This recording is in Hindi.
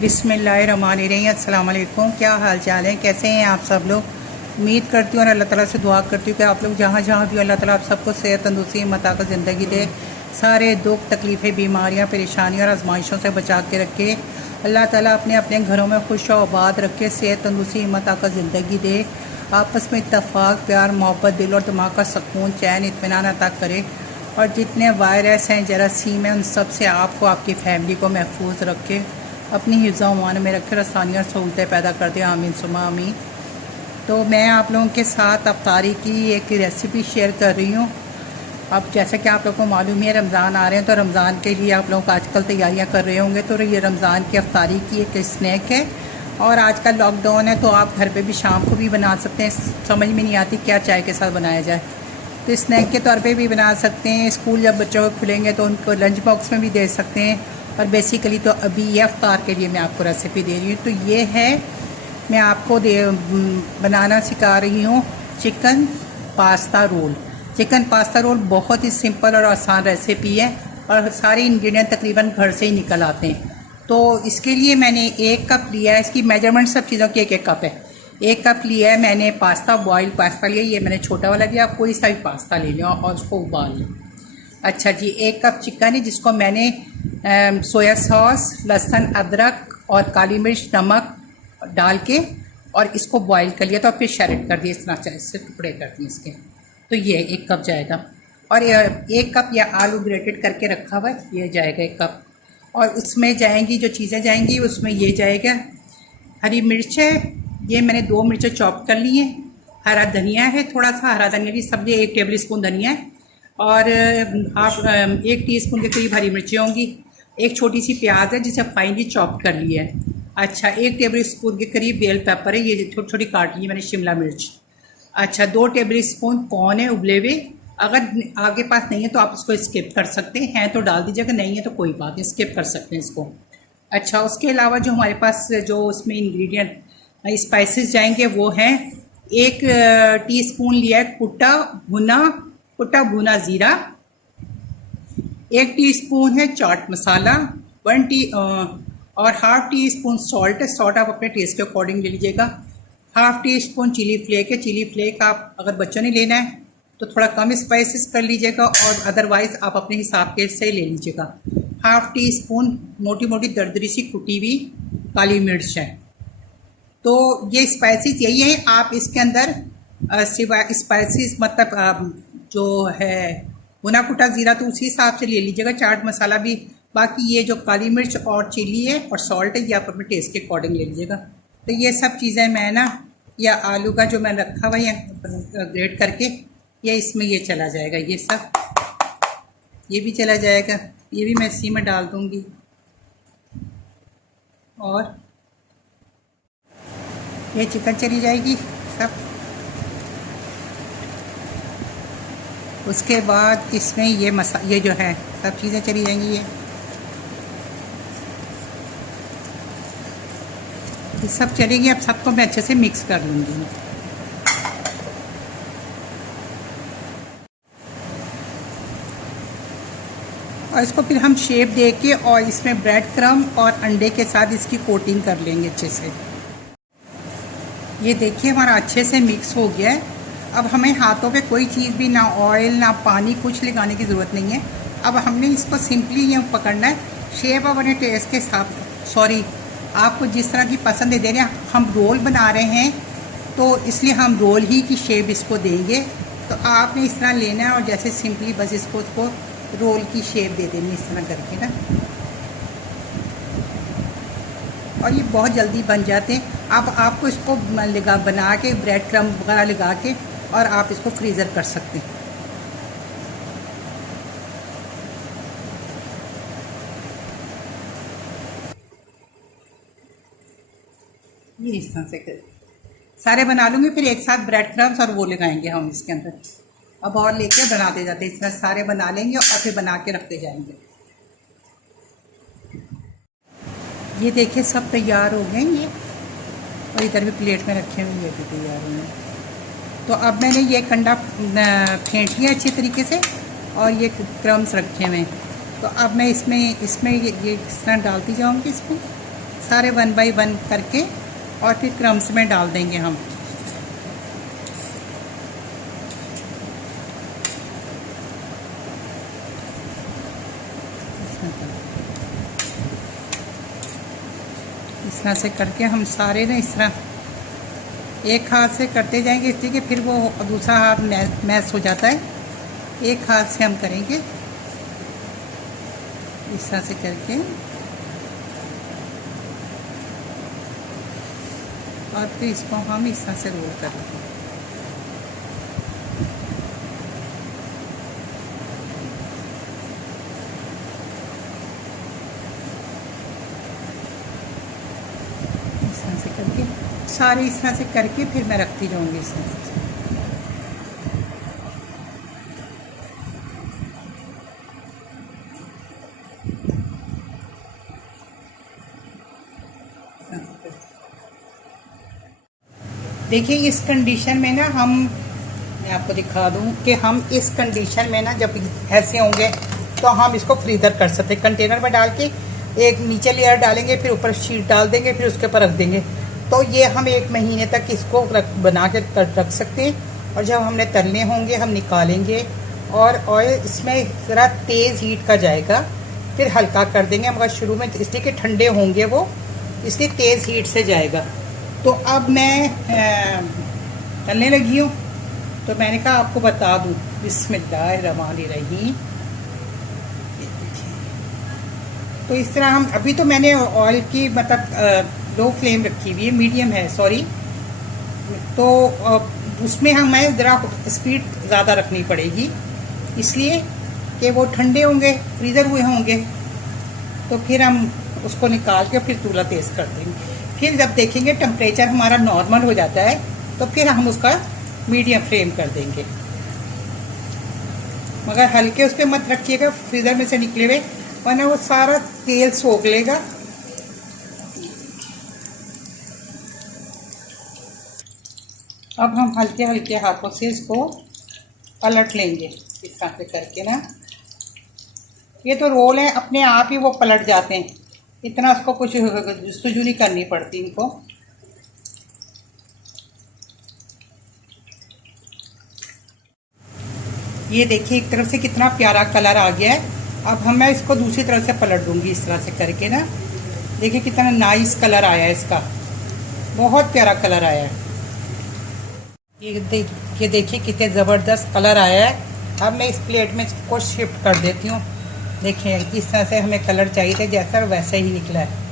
बिस्मिल्लाहिर्रहमानिर्रहीम। अस्सलाम वालेकुम। क्या हाल चाल है, कैसे हैं आप सब लोग। उम्मीद करती हूँ और अल्लाह ताला से दुआ करती हूँ कि आप लोग जहाँ जहाँ भी अल्लाह ताला आप सबको सेहत तंदुरुस्ती मता का ज़िंदगी दे, सारे दुख तकलीफ़ें बीमारियाँ परेशानियाँ और आजमाइशों से बचा के रखे। अल्लाह ताला अपने अपने घरों में खुश और आबाद रखे, सेहत तंदुरुस्ती मता का ज़िंदगी दे, आपस में इत्तफाक प्यार मोहब्बत दिल और दिमाग का सुकून चैन इत्मीनान अता करे। और जितने वायरस हैं जरासीम हैं उन सब से आपको आपकी फ़ैमिली को महफूज रखे, अपनी हिफ्ज़ अमान में रखे, आसानियाँ और सहूलतें पैदा कर दे। आमीन सुमा आमीन। तो मैं आप लोगों के साथ अफ्तारी की एक रेसिपी शेयर कर रही हूँ। अब जैसे कि आप लोगों को मालूम है रमज़ान आ रहे हैं, तो रमज़ान के लिए आप लोग आजकल तैयारियाँ कर रहे होंगे। तो ये रमज़ान की अफ्तारी की एक स्नैक है और आजकल लॉकडाउन है तो आप घर पे भी शाम को भी बना सकते हैं। समझ में नहीं आती क्या चाय के साथ बनाया जाए, तो स्नैक के तौर पे भी बना सकते हैं। स्कूल जब बच्चों को खुलेंगे तो उनको लंच बॉक्स में भी दे सकते हैं। और बेसिकली तो अभी ये अफ्तार के लिए मैं आपको रेसिपी दे रही हूँ। तो ये है, मैं आपको बनाना सिखा रही हूँ chicken pasta roll. Chicken pasta roll बहुत ही सिंपल और आसान रेसिपी है और सारे इंग्रेडिएंट तकरीबन घर से ही निकल आते हैं। तो इसके लिए मैंने 1 कप लिया है, इसकी मेजरमेंट सब चीज़ों की 1-1 कप है। 1 कप लिया है मैंने पास्ता, बॉइल्ड पास्ता लिया, ये मैंने छोटा वाला लिया। आप कोई सा भी पास्ता ले लो और उसको उबाल लो। अच्छा जी, 1 कप चिकन है जिसको मैंने सोया सॉस, लहसुन, अदरक और काली मिर्च, नमक डाल के और इसको बॉईल कर लिया, तो फिर शैरेट कर दिए, इस तरह से टुकड़े कर दिए इसके। तो ये 1 कप जाएगा। और 1 कप या आलू ग्रेटेड करके रखा हुआ है, ये जाएगा 1 कप। और उसमें जाएंगी जो चीज़ें जाएंगी उसमें ये जाएगा, हरी मिर्च है, ये मैंने 2 मिर्चें चॉप कर ली हैं। हरा धनिया है, थोड़ा सा हरा धनिया की सब्जी, 1 टेबल स्पून धनिया है। और आप 1 टीस्पून के करीब हरी मिर्चें होंगी। एक छोटी सी प्याज है जिसे फाइनली चॉप कर लिया है। अच्छा, 1 टेबल स्पून के करीब बेल पेपर है, ये छोटी छोटी काट ली है मैंने, शिमला मिर्च। अच्छा, 2 टेबल स्पून कॉर्न है उबले हुए। अगर आपके पास नहीं है तो आप इसको स्किप कर सकते हैं, तो डाल दीजिएगा, नहीं है तो कोई बात नहीं, स्किप कर सकते हैं इसको। अच्छा, उसके अलावा जो हमारे पास जो उसमें इंग्रेडिएंट स्पाइसेस जाएंगे वो हैं, 1 टीस्पून लिया है कुटा भुना ज़ीरा, 1 टीस्पून है चाट मसाला, और ½ टीस्पून सॉल्ट है। सॉल्ट आप अपने टेस्ट के अकॉर्डिंग ले लीजिएगा। ½ टीस्पून चिली फ्लेक है। चिली फ्लेक आप अगर बच्चों ने लेना है तो थोड़ा कम स्पाइसेस कर लीजिएगा और अदरवाइज़ आप अपने हिसाब के से ले लीजिएगा। ½ टीस्पून मोटी मोटी दरदरी सी कुटी हुई काली मिर्च है। तो ये स्पाइसेस यही है। आप इसके अंदर सिवाय स्पाइसेस मतलब जो है भुना कुटा ज़ीरा तो उसी हिसाब से ले लीजिएगा, चाट मसाला भी। बाकी ये जो काली मिर्च और चिली है और सॉल्ट है, ये आप अपने टेस्ट के अकॉर्डिंग ले लीजिएगा। तो ये सब चीज़ें मैं ना, या आलू का जो मैंने रखा हुआ है ग्रेट करके, ये इसमें ये चला जाएगा, ये सब ये भी चला जाएगा, ये भी मैं इसी में डाल दूँगी। और ये चिकन चली जाएगी सब। उसके बाद इसमें ये जो है सब चीज़ें चली जाएंगी। ये सब चलेगी। अब सबको मैं अच्छे से मिक्स कर लूँगी। और इसको फिर हम शेप दे के और इसमें ब्रेड क्रम और अंडे के साथ इसकी कोटिंग कर लेंगे अच्छे से। ये देखिए हमारा अच्छे से मिक्स हो गया है। अब हमें हाथों पे कोई चीज़ भी, ना ऑयल ना पानी, कुछ लगाने की ज़रूरत नहीं है। अब हमने इसको सिंपली ये पकड़ना है। शेप अपने टेस्ट के साथ, आपको जिस तरह की पसंद है दे रहे हैं। हम रोल बना रहे हैं तो इसलिए हम रोल ही की शेप इसको देंगे। तो आपने इस तरह लेना है और जैसे सिंपली बस इसको रोल की शेप दे देनी इस तरह करके ना। और ये बहुत जल्दी बन जाते हैं। अब आपको इसको बना के ब्रेड क्रम्ब वगैरह लगा के और आप इसको फ्रीज़र कर सकते हैं। ये इस तरह से कर सारे बना लूँगी, फिर एक साथ ब्रेड क्रम्स और वो लगाएंगे हम इसके अंदर। अब और लेके बनाते जाते, इस तरह सारे बना लेंगे और फिर बना के रखते जाएंगे। ये देखिए सब तैयार हो गए ये, और इधर भी प्लेट में रखे हुए ये भी तैयार हुए हैं। तो अब मैंने ये कंडा फेंट लिया अच्छी तरीके से और ये क्रम्स रखे हुए हैं। तो अब मैं इसमें ये इस तरह डालती जाऊँगी इसमें। सारे 1 बाई 1 करके और फिर क्रम्स में डाल देंगे हम। इस तरह से करके हम सारे ना इस तरह एक हाथ से करते जाएंगे, इसलिए कि फिर वो दूसरा हाथ मैश हो जाता है। एक हाथ से हम करेंगे इस तरह से करके, और फिर इसको हम इस तरह से रोल कर देंगे। इस तरह से करके सारे इस तरह से करके फिर मैं रखती जाऊंगी इस तरह से। देखिए इस कंडीशन में ना मैं आपको दिखा दूं कि हम इस कंडीशन में ना जब ऐसे होंगे तो हम इसको फ्रीज़र कर सकते हैं। कंटेनर में डाल के एक नीचे लेयर डालेंगे, फिर ऊपर शीट डाल देंगे, फिर उसके ऊपर रख देंगे। तो ये हम 1 महीने तक इसको बना के रख सकते हैं। और जब हमने तलने होंगे हम निकालेंगे और ऑयल इसमें ज़रा तेज़ हीट का जाएगा, फिर हल्का कर देंगे। मगर शुरू में इसलिए कि ठंडे होंगे वो, इसलिए तेज़ हीट से जाएगा। तो अब मैं तलने लगी हूँ, तो मैंने कहा आपको बता दूँ। बिस्मिल्लाहिर्रहमानिर्रहीम। तो इस तरह हम अभी तो मैंने ऑयल की मतलब लो फ्लेम रखी हुई है, मीडियम है सॉरी। तो उसमें हमें ज़रा स्पीड ज़्यादा रखनी पड़ेगी, इसलिए कि वो ठंडे होंगे, फ्रीज़र हुए होंगे। तो फिर हम उसको निकाल के फिर चूल्हा तेज़ कर देंगे। फिर जब देखेंगे टेम्परेचर हमारा नॉर्मल हो जाता है तो फिर हम उसका मीडियम फ्लेम कर देंगे। मगर हल्के उस पर मत रखिएगा फ्रीज़र में से निकले हुए, वरना वो सारा तेल सोख लेगा। अब हम हल्के हल्के हाथों से इसको पलट लेंगे इस तरह से करके ना। ये तो रोल है, अपने आप ही वो पलट जाते हैं, इतना उसको कुछ जस्तजू नहीं करनी पड़ती इनको। ये देखिए एक तरफ से कितना प्यारा कलर आ गया है। अब मैं इसको दूसरी तरफ से पलट दूंगी इस तरह से करके ना। देखिए कितना नाइस कलर आया है इसका, बहुत प्यारा कलर आया है। ये देखिए कितने ज़बरदस्त कलर आया है। अब मैं इस प्लेट में इसको शिफ्ट कर देती हूँ। देखिए इस तरह से हमें कलर चाहिए था, जैसा वैसा ही निकला है।